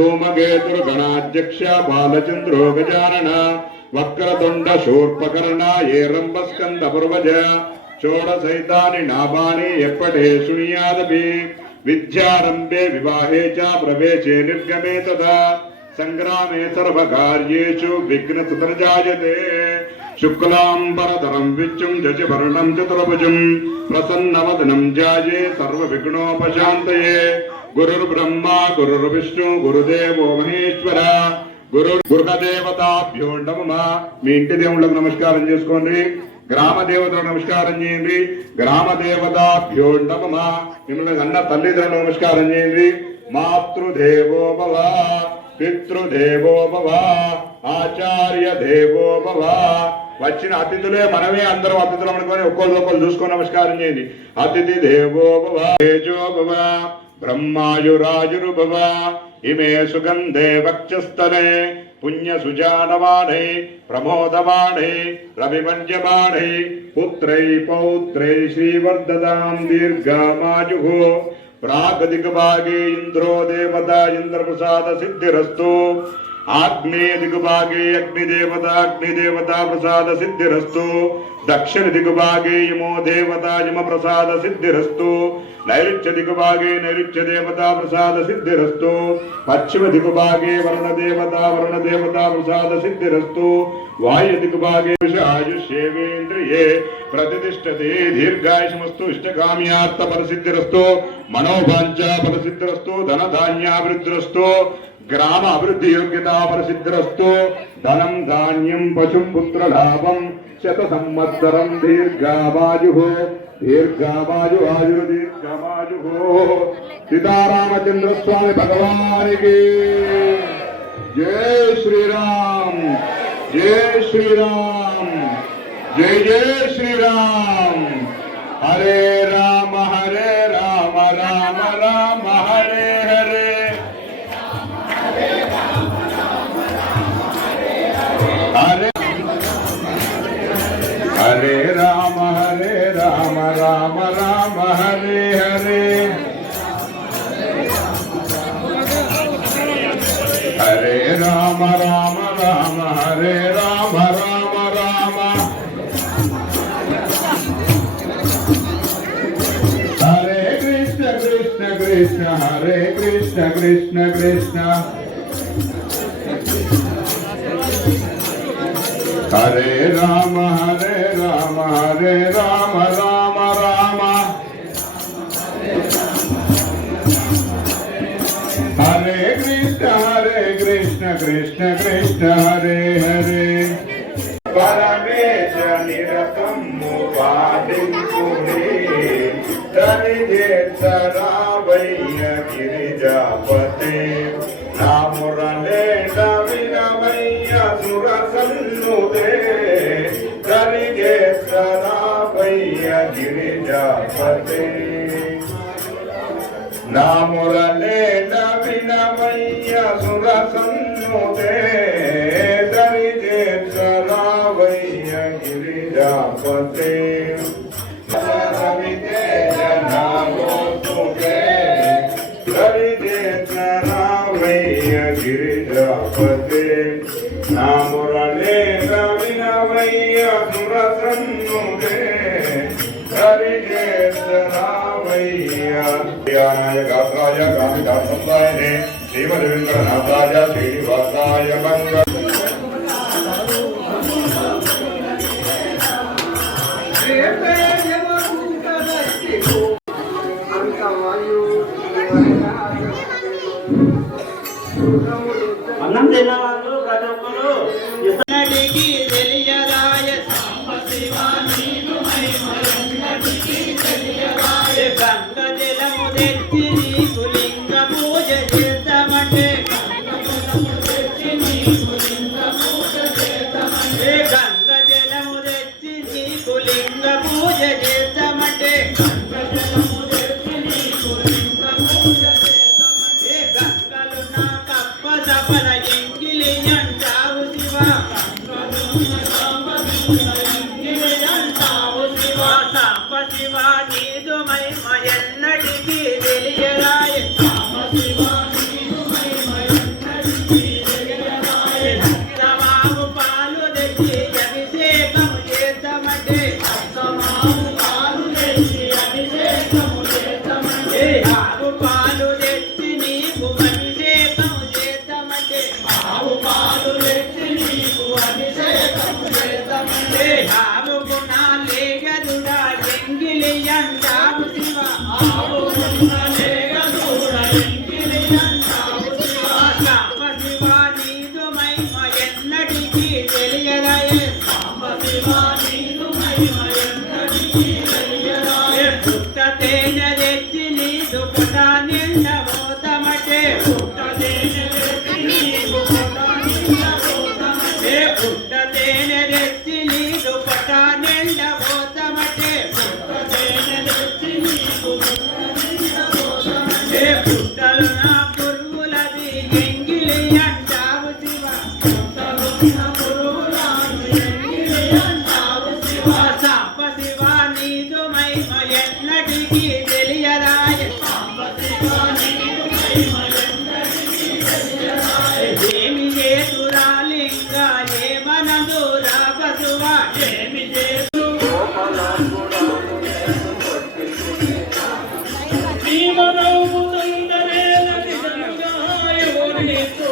धूमकेतुर्गणाध्यक्ष बालचंद्रो गजानन वक्रतुंड शूर्पकर्ण ये रंभस्कंदपूर्वज षोडशैतानि नामानि एप्पटे शृणुयादपि विद्यारंभे विवाहे च प्रवेशे निर्गमे तथा संग्रामे सर्वकार्येषु विघ्नस्तुतर्जायते शुक्लांबरधरं विच्चुं शशिवर्णं चतुर्भुजं प्रसन्नवदनं ध्याये सर्वविघ्नोपशान्तये गुरुर्ब्रह्मा गुरुर्विष्णु गुरुदेवो महेश्वर గురుదేవతాభ్యో నమః. మీ ఇంటి దేవుళ్ళకు నమస్కారం చేసుకోండి, గ్రామ దేవతలకు నమస్కారం చేయండి. గ్రామ దేవతాభ్యో నమః. మిమ్మల్ని అన్న తల్లిదండ్రులకు నమస్కారం చేయండి. మాతృదేవో భవ, పితృదేవో భవ, ఆచార్య దేవో భవ. వచ్చిన అతిథులే మనమే అందరం అతిథులు అనుకొని ఒక్కొక్కరు చూసుకొని నమస్కారం చేయండి. అతిథి దేవో భవ, తేజో భవ, బ్రహ్మాయురాజురుభవ. इमे सुगंधे वक्षस्थले पुण्य सुजानवाणे प्रमोदवाणे रविवंजवाणे पुत्रै पौत्रै श्रीवर्धदां दीर्घमायुः. प्रागदिग्भागे इंद्रो देवता इंद्रप्रसाद सिद्धिरस्तु. आग्नेय दिग्भागे अग्निदेवता प्रसाद सिद्धिरस्तु. दक्षिण दिग्भागे यमो देवता यम प्रसाद सिद्धिरस्तु. नैऋत्य दिग्भागे नैऋत्य देवता प्रसाद सिद्धिरस्तु. पश्चिम दिग्भागे वरुण देवता प्रसाद सिद्धिरस्तु. वायु दिग्भागे आयुष्येवेन्द्रिये प्रतिष्ठते दीर्घायुष्मस्तु. इष्टकाम्यार्थ फलसिद्धिरस्तु. मनोवांఛा फलसिद्धिरस्तु. धनधान्याभिवृद्धिरस्तु. ग्राम अभिवृद्धि योग्यता फलसिद्धिरस्तु. धनं धान्यं पशुं पुत्रलाभं शत संवत्सरं दीर्घावायुः दीर्घावायुः. सीतारामचंद्र स्वामी भगवान की जय श्री राम, जय श्री राम, जय जय श्री राम. हरे राम राम राम हरे हरे. हरे राम राम राम हरे हरे. हरे राम राम हरे राम राम. हरे कृष्ण कृष्ण कृष्ण हरे कृष्ण कृष्ण कृष्ण. हरे राम हरे राम राम राम. हरे कृष्ण कृष्ण कृष्ण हरे हरे. परमेश निरतं मुपादिपुरे तनिजेतरावय्य गिरिजापते. नामुरले नविनवय्य सुरसन्नुते तनिजेतरावय्य गिरिजापते. नामुरले नविनवय्य सुरसन्नुते तनिजेतरावय्य गिरिजापते. गिरिजापते. नामुरले नविनवय्य सुरसन्नुते हरिजेतरावय्य. गात्राय गामिदासंदायने श्रीमद्वेंकटनाथाय श्रीनिवासाय मंगल. అన్నం తిన్నవాళ్ళు ప్రతి ఒక్కరు ఇతనికి తెలియరాయ గంగ జలము తెచ్చి నీకు లింగ పూజ చేద్దామంటే గంగ జలము తెచ్చి నీకు లింగ పూజ ఎన్నటికీ తెలియరాయ ఏ పుట్టతేనె తెచ్చి నీదు పట నిండ పోతామటే ఏ పుట్టలు నా పురుగులది ఎంగిలి అంటావు శివ సాంబ శివ నీదు మహిమ ఎన్నటికీ తెలియరాయ ఏమి చేతురాలింగ ఏమనదు రాబసువ ఏమి చేతు భీమరావు సుందరేల నిజంగా ఎవరితో